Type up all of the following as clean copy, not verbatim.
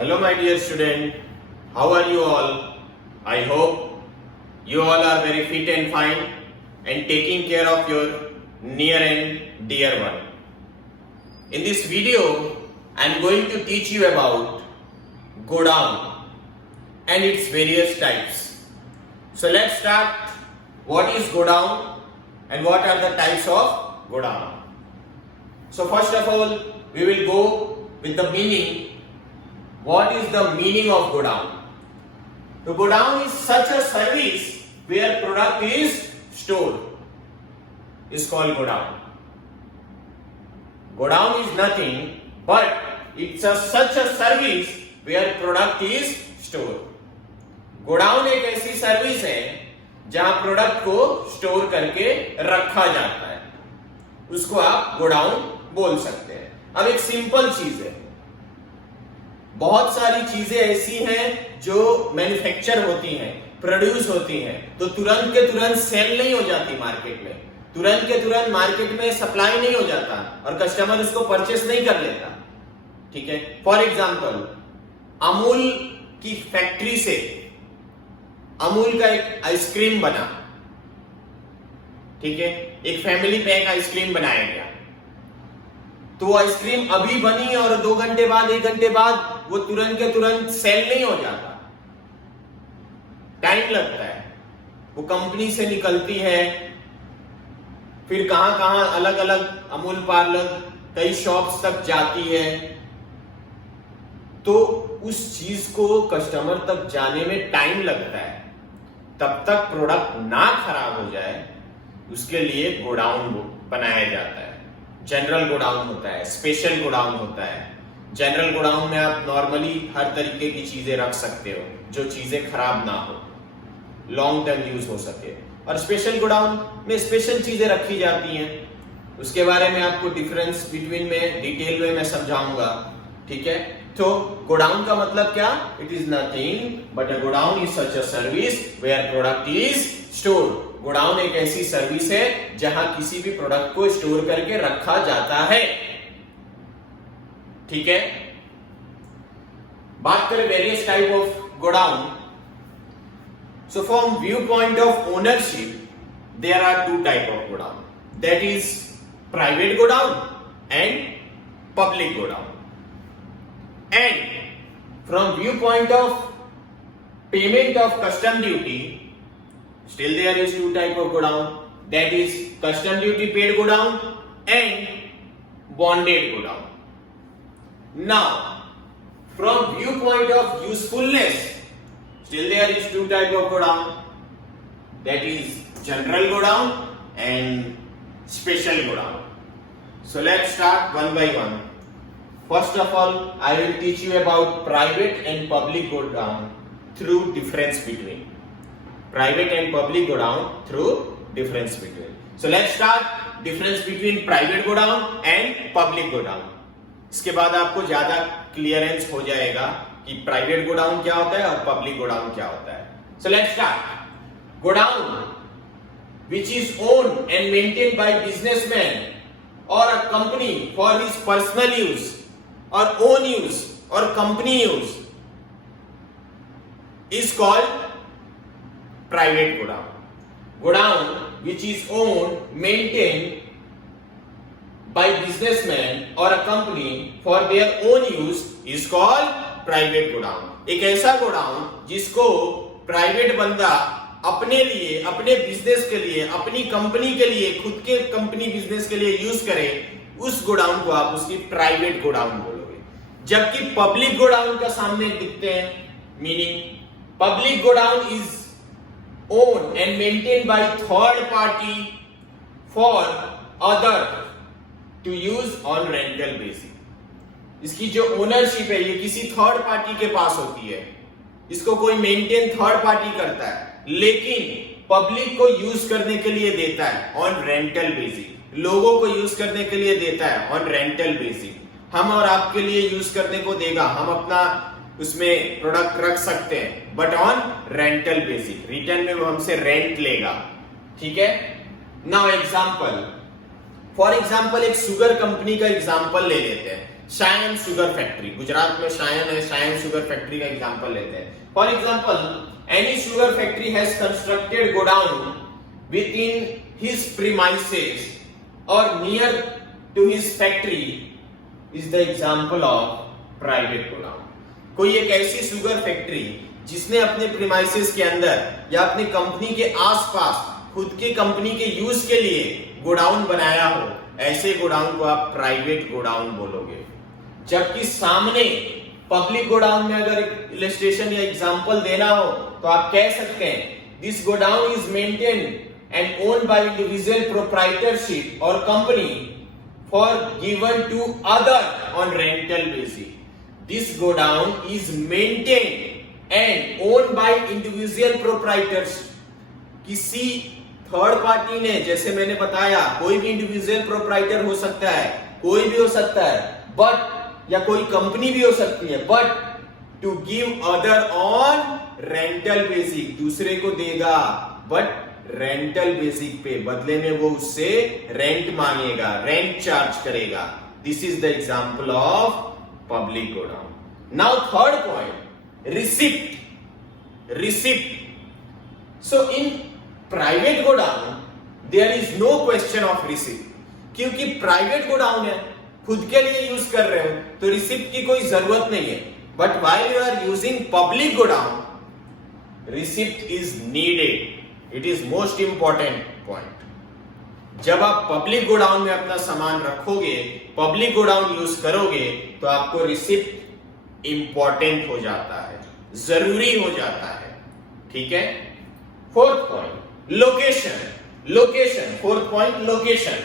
Hello my dear student, how are you all? I hope you all are very fit and fine and taking care of your near and dear one. In this video, I am going to teach you about godown and its various types. So let's start. What is godown and what are the types of godown? So first of all, we will go with the meaning. What is the meaning of godown? So godown is such a service where product is stored. Is called godown. Godown is nothing but it's such a service where product is stored. Godown एक ऐसी service है जहां product को store करके रखा जाता है, उसको आप गोडाउन बोल सकते हैं. अब एक सिंपल चीज है, बहुत सारी चीजें ऐसी हैं जो मैन्युफैक्चर होती हैं, प्रोड्यूस होती हैं, तो तुरंत के तुरंत सेल नहीं हो जाती मार्केट में, तुरंत के तुरंत मार्केट में सप्लाई नहीं हो जाता और कस्टमर उसको परचेस नहीं कर लेता. ठीक है, फॉर एग्जांपल अमूल की फैक्ट्री से अमूल का एक आइसक्रीम बना. ठीक है, एक फैमिली पैक आइसक्रीम बनाया गया, तो आइसक्रीम अभी बनी और 2 घंटे बाद 1 घंटे बाद वो तुरंत के तुरंत सेल नहीं हो जाता, टाइम लगता है. वो कंपनी से निकलती है, फिर कहां कहां अलग अलग अमूल पार्लर कई शॉप्स तक जाती है, तो उस चीज को कस्टमर तक जाने में टाइम लगता है. तब तक प्रोडक्ट ना खराब हो जाए उसके लिए गोडाउन बनाया जाता है. जनरल गोडाउन होता है, स्पेशल गोडाउन होता है. जनरल गोडाउन में आप नॉर्मली हर तरीके की चीजें रख सकते हो जो चीजें खराब ना हो, लॉन्ग टर्म यूज हो सके. और स्पेशल गोडाउन में स्पेशल चीजें रखी जाती हैं, उसके बारे में आपको डिफरेंस बिटवीन में डिटेल में मैं समझाऊंगा. ठीक है, तो गोडाउन का मतलब क्या? It is nothing but a godown is such a service where product is stored. Godown एक ऐसी सर्विस है जहां किसी भी प्रोडक्ट को स्टोर करके रखा जाता है. ठीक है, बात करें various type of godown. So from view point of ownership there are 2 type of godown, that is private godown and public godown. And from viewpoint of payment of custom duty, still there is 2 type of godown, that is custom duty paid godown and bonded godown. Now from viewpoint of usefulness, still there is 2 type of godown, that is general godown and special godown. So let's start one by one. First of all, I will teach you about private and public godown through difference between. Private and public godown through difference between. So let's start difference between private godown and public godown. इसके बाद आपको ज्यादा clearance हो जाएगा कि private godown क्या होता है और पब्लिक गोडाउन क्या होता है. So let's start. Godown which is owned and maintained by businessman or a company for his personal use or own use or company use is called private godown. Godown which is owned, maintained by businessmen or a company for their own use is called private godown. एक ऐसा godown जिसको private बंदा अपने लिए, अपने business के लिए, अपनी कंपनी के लिए, खुद के कंपनी बिजनेस के लिए यूज करे, उस गोडाउन को आप उसकी प्राइवेट गोडाउन बोलोगे. जबकि पब्लिक गोडाउन का सामने दिखते हैं meaning. Public godown is owned and maintained by third party for other to use on rental basis. इसकी जो ओनरशिप है ये किसी थर्ड पार्टी के पास होती है, इसको कोई मेंटेन थर्ड पार्टी करता है, लेकिन पब्लिक को यूज करने के लिए देता है ऑन रेंटल बेसिस. लोगों को यूज करने के लिए देता है ऑन रेंटल बेसिस. हम और आपके लिए यूज करने को देगा, हम अपना उसमें प्रोडक्ट रख सकते हैं but on rental basis. Return में वो हमसे रेंट लेगा. ठीक है, नाउ एग्जांपल, फॉर एग्जांपल एक शुगर कंपनी का एग्जांपल ले लेते हैं. सायन शुगर फैक्ट्री, गुजरात में सायन है, सायन शुगर फैक्ट्री का एग्जांपल लेते हैं. For example any sugar factory has constructed godown within his premises और near to his factory is the example of private godown. कोई एक ऐसी शुगर फैक्ट्री जिसने अपने प्रीमाइसेस के अंदर या अपनी कंपनी के आसपास खुद के कंपनी के यूज के लिए गोडाउन बनाया हो, ऐसे गोडाउन को आप प्राइवेट गोडाउन बोलोगे. जबकि सामने पब्लिक गोडाउन में अगर इलस्ट्रेशन या एग्जांपल देना हो तो आप कह सकते हैं this godown is maintained and owned by individual proprietorship और company for given to other on rental basis. This godown is maintained and owned by individual proprietorship. किसी थर्ड पार्टी ने, जैसे मैंने बताया, कोई भी इंडिविजुअल प्रोप्राइटर हो सकता है, कोई भी हो सकता है, बट या कोई कंपनी भी हो सकती है, but to give other on rental basic, दूसरे को देगा बट रेंटल बेसिक पे, बदले में वो उससे रेंट मांगेगा, रेंट चार्ज करेगा. This is the example of public godown. Now third point, receipt. Receipt. So in private godown there is no question of receipt, क्योंकि प्राइवेट गोडाउन है, खुद के लिए यूज कर रहे हो तो रिसिप्ट की कोई जरूरत नहीं है. But while you are using public godown, receipt is needed. It is most important point. जब आप पब्लिक गोडाउन में अपना सामान रखोगे, पब्लिक गोडाउन यूज करोगे, तो आपको रिसिप्ट इंपॉर्टेंट हो जाता है, जरूरी हो जाता है. ठीक है. Fourth point, location. Location. Fourth point, location.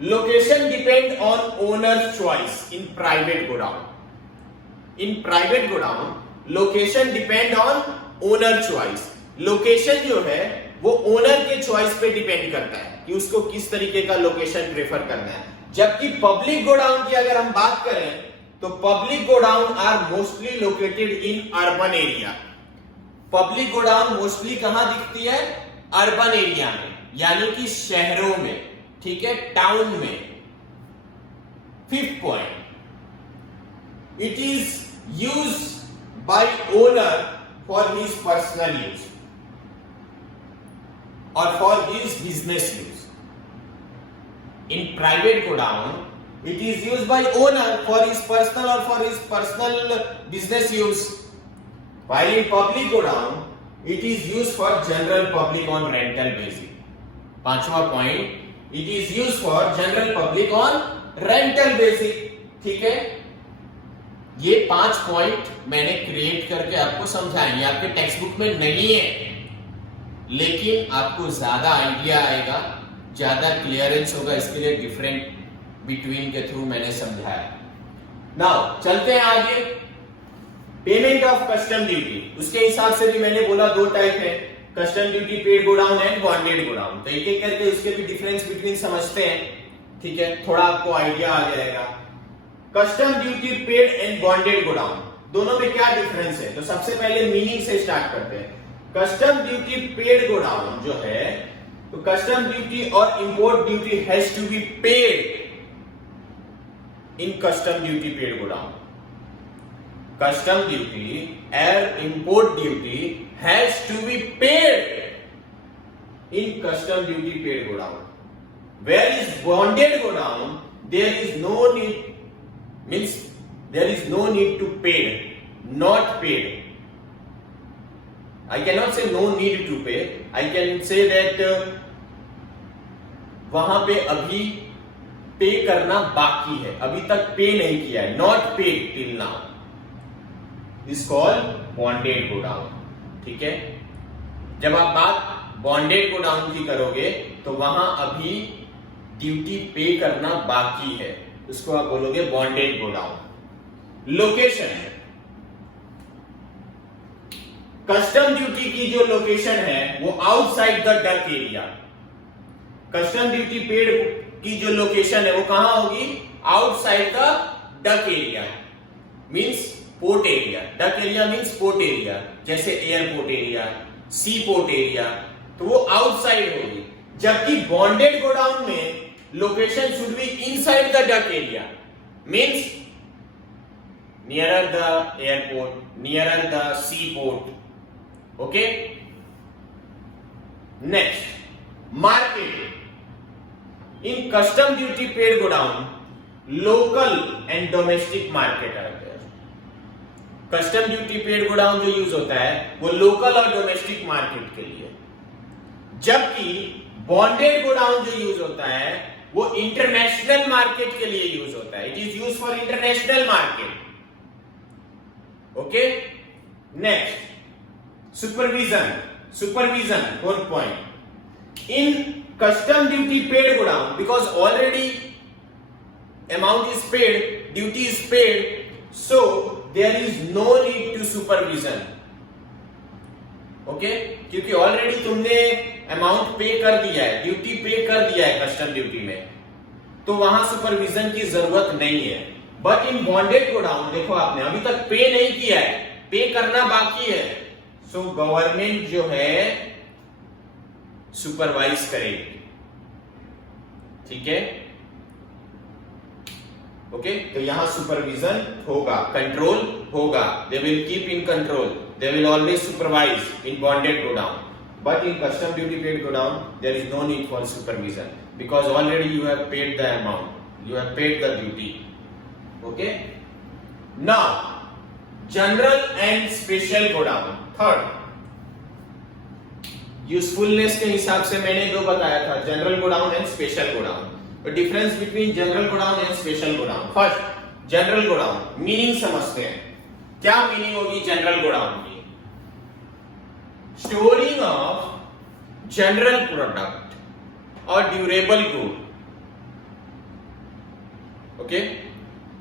Location depend on owners choice in private godown. In private godown location depend on owner choice. Location जो है वो ओनर के चॉइस पे डिपेंड करता है कि उसको किस तरीके का लोकेशन प्रेफर करना है. जबकि पब्लिक गोडाउन की अगर हम बात करें तो public godown are mostly located in urban area. Public godown mostly कहां दिखती है? अर्बन एरिया में, यानी कि शहरों में. ठीक है, टाउन में. Fifth point, it is use by owner for his personal use or for his business use. In private godown, it is used by owner for his personal or for his personal business use. While in public godown, it is used for general public on rental basis. पांचवा point, it is used for general public on rental basis. ठीक है, ये 5 point मैंने create करके आपको समझाएंगे. आपके text book में नहीं है, लेकिन आपको ज्यादा आइडिया आएगा, ज्यादा क्लियरेंस होगा, इसके लिए डिफरेंट बिटवीन के थ्रू मैंने समझाया. नाउ चलते हैं आगे. Payment of custom duty. उसके हिसाब से भी मैंने बोला 2 टाइप है, custom duty paid godown and bonded godown. तो एक एक करके उसके भी डिफरेंस बिटवीन समझते हैं. ठीक है, थोड़ा आपको आइडिया आ जाएगा. Custom duty paid and bonded godown, दोनों में क्या डिफरेंस है? तो सबसे पहले मीनिंग से स्टार्ट करते हैं. कस्टम ड्यूटी पेड गोडाउन जो है, तो कस्टम ड्यूटी और import duty has to be paid in custom duty paid godown. Custom duty and import duty has to be paid in custom duty paid godown. Where is bonded godown, there is no need, means there is no need to paid, not paid. I cannot say no need to pay. I can say that वहां पे अभी पे करना बाकी है, अभी तक पे नहीं किया है, not paid till now. This called bonded godown. ठीक है, जब आप बात बॉन्डेड गोडाउन की करोगे तो वहां अभी ड्यूटी पे करना बाकी है, उसको आप बोलोगे bonded godown. Location. Custom duty की जो लोकेशन है वो outside the duck area. Custom duty paid की जो लोकेशन है वो कहां होगी? Outside the duck area, means port area. Duck area means port area, जैसे एयरपोर्ट एरिया, सी पोर्ट एरिया, तो वो आउटसाइड होगी. जबकि बॉन्डेड गोडाउन में location should be inside the duck area, means nearer the airport, nearer the seaport. Okay? Next, market. In custom duty paid godown, local and domestic market are there. Custom duty paid godown जो use होता है वो local और domestic market के लिए, जबकि bonded godown जो use होता है वो इंटरनेशनल मार्केट के लिए यूज होता है. It is use for international market. Okay. Next, supervision. Fourth point, in custom duty paid godown, because already amount is paid, duty is paid, so there is no need to supervision. Okay? क्योंकि already तुमने amount पे कर दिया है, duty पे कर दिया है कस्टम ड्यूटी में, तो वहां सुपरविजन की जरूरत नहीं है. बट इन बॉन्डेड गोडाउन देखो, आपने अभी तक पे नहीं किया है, पे करना बाकी है, सो गवर्नमेंट जो है सुपरवाइज करेगी. ठीक है? ओके. तो यहां सुपरविजन होगा, कंट्रोल होगा. They will keep in control, they will always supervise in bonded godown. But in custom duty paid godown there is no need for supervision, because already you have paid the amount, you have paid the duty. Okay? Now, general and special godown. Third, usefulness के हिसाब से मैंने दो बताया था, general godown and special godown. तो difference between general godown and special godown. First, general godown meaning समझते हैं. क्या मीनिंग होगी जनरल गोडाउन की? स्टोरिंग ऑफ जनरल प्रोडक्ट और durable good. Okay?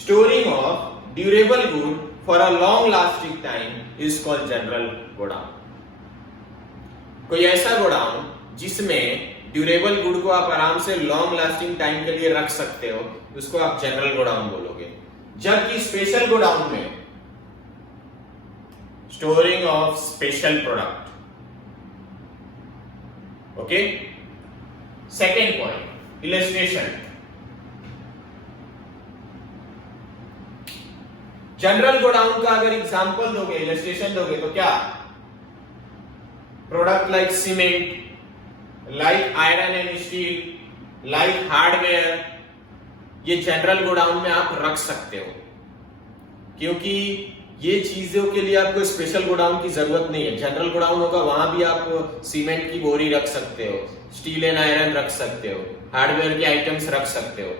Storing of durable good for a long lasting time is called general godown. कोई ऐसा godown जिसमें durable good को आप आराम से लॉन्ग लास्टिंग टाइम के लिए रख सकते हो, उसको आप जनरल गोडाउन बोलोगे. जबकि स्पेशल गोडाउन में storing of special product. Okay. Second point, illustration. General godown का अगर एग्जांपल दोगे, इलस्ट्रेशन दोगे, तो क्या? Product like cement, like iron and steel, like hardware, ये जनरल गोडाउन में आप रख सकते हो, क्योंकि ये चीजों के लिए आपको स्पेशल गोडाउन की जरूरत नहीं है. जनरल गोडाउन होगा, वहां भी आप सीमेंट की बोरी रख सकते हो, स्टील एंड आयरन रख सकते हो, हार्डवेयर के आइटम्स रख सकते हो.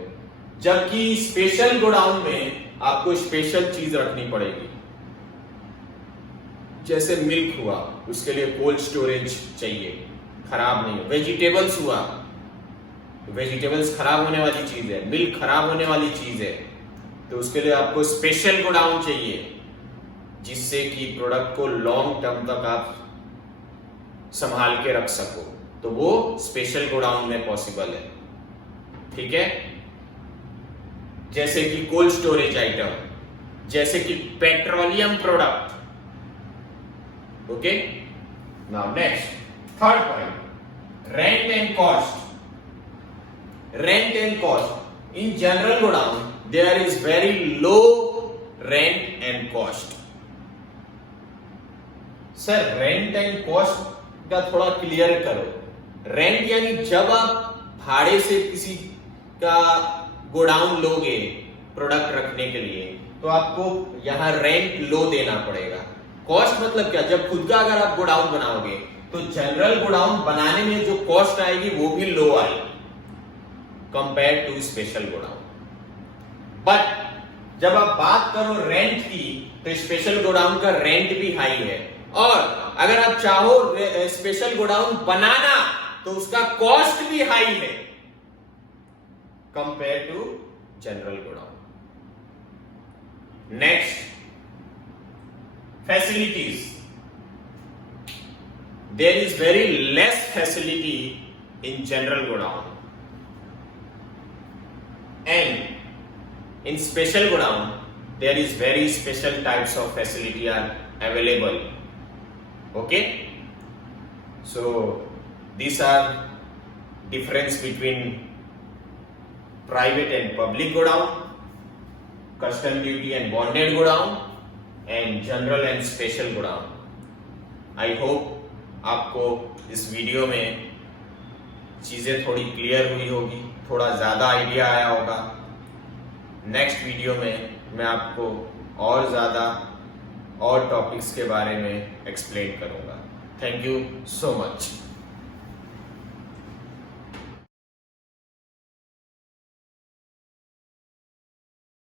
जबकि स्पेशल गोडाउन में आपको स्पेशल चीज रखनी पड़ेगी. जैसे मिल्क हुआ, उसके लिए कोल्ड स्टोरेज चाहिए, खराब नहीं. वेजिटेबल्स हुआ, वेजिटेबल्स खराब होने वाली चीज है, मिल्क खराब होने वाली चीज है, तो उसके लिए आपको स्पेशल गोडाउन चाहिए, जिससे कि प्रोडक्ट को लॉन्ग टर्म तक आप संभाल के रख सको. तो वो स्पेशल गोडाउन में पॉसिबल है. ठीक है? जैसे कि कोल्ड स्टोरेज आइटम, जैसे कि petroleum product. Okay. Now next, third point, rent and cost. Rent and cost. In general godown there is very low rent and cost. Sir, rent and cost का थोड़ा clear करो. Rent यानी जब आप भाड़े से किसी का गोडाउन लोगे प्रोडक्ट रखने के लिए, तो आपको यहां रेंट लो देना पड़ेगा. कॉस्ट मतलब क्या? जब खुद का अगर आप गोडाउन बनाओगे तो जनरल गोडाउन बनाने में जो कॉस्ट आएगी वो भी लो आएगी compare to special godown. But जब आप बात करो रेंट की, तो स्पेशल गोडाउन का रेंट भी हाई है, और अगर आप चाहो स्पेशल गोडाउन बनाना तो उसका कॉस्ट भी हाई है compared to general godown. Next, facilities. There is very less facility in general godown, and in special godown there is very special types of facility are available. Okay, so these are difference between private and public godown. custom duty and bonded godown, and general and special godown. I hope आपको इस video में चीजें थोड़ी clear हुई होगी, थोड़ा ज्यादा idea आया होगा। नेक्स्ट वीडियो में मैं आपको और ज्यादा और टॉपिक्स के बारे में एक्सप्लेन करूंगा। Thank you so much.